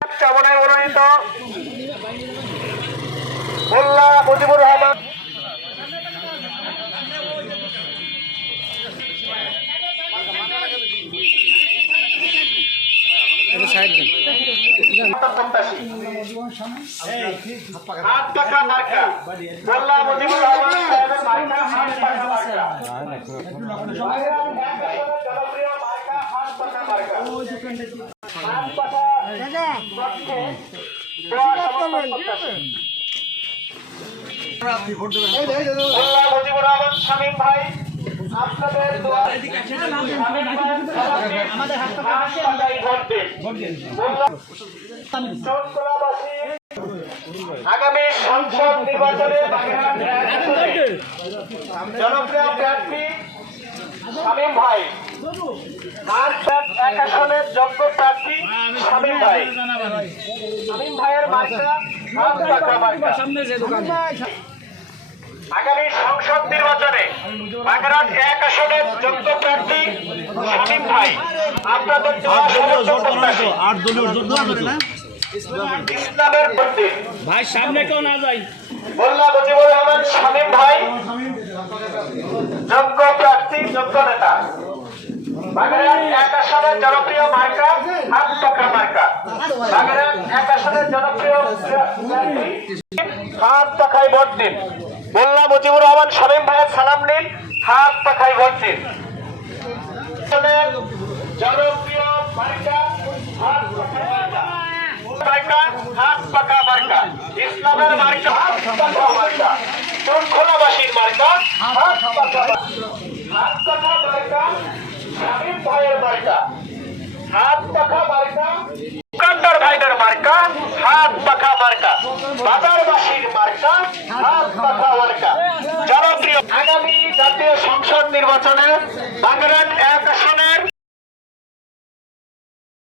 কামনায় মনোনীত মোল্লা মুজিবুর রহমান মোল্লা মুজিবুর রহমান সাহেবের মার্কা হাত পাকা মার্কা জনপ্রিয় মার্কা হাত পাকা মার্কা হাত পাকা মোল্লা মুজিবুর রহমান শামীম ভাই আপনাদের দোয়া আমাদের হাত পাকাই ভোট দিন। আগামী সংসদ নির্বাচনে জনপ্রিয় প্রার্থী শামীম ভাই এক আসনের যোগ্য প্রার্থী শামীম ভাই। শামীম ভাইয়ের মার্কা হাত পাকা মার্কা। আগামী সংসদ নির্বাচনে বাগেরহাট এক আসনের যোগ্য প্রার্থী শামীম ভাই আপনাদের ইসলামের প্রতি ভাই সামনে কেউ না যাই। মোল্লা মুজিবুর রহমান শামীম ভাই যোগ্য প্রার্থী যোগ্য নেতা। বাগেরহাট এক আসনের জনপ্রিয় মার্কা হাত পাকা মার্কা। বাগেরহাট এক আসনের জনপ্রিয় প্রার্থী হাত পাখায় ভোট দিন। মোল্লা মুজিবুর রহমান শামীম ভাইয়ের সালাম নিন, হাত পাখায় ভোট দিন। জনপ্রিয় মার্কা হাত পাকা মার্কা, হাত পাকা মার্কা। ইসলামের মার্কা হাত পাকা মার্কা। শৃঙ্খলাবাসীর মার্কা হাত পাকা হাত পাকা মার্কা। শামীম ভাইয়ের মার্কা হাত পাকা মার্কা। দোকানদার ভাইদের মার্কা হাত পাকা মার্কা। বাজারবাসীর মার্কা হাত পাকা মার্কা। জনপ্রিয় আগামী জাতীয় সংসদ নির্বাচনে বাংলা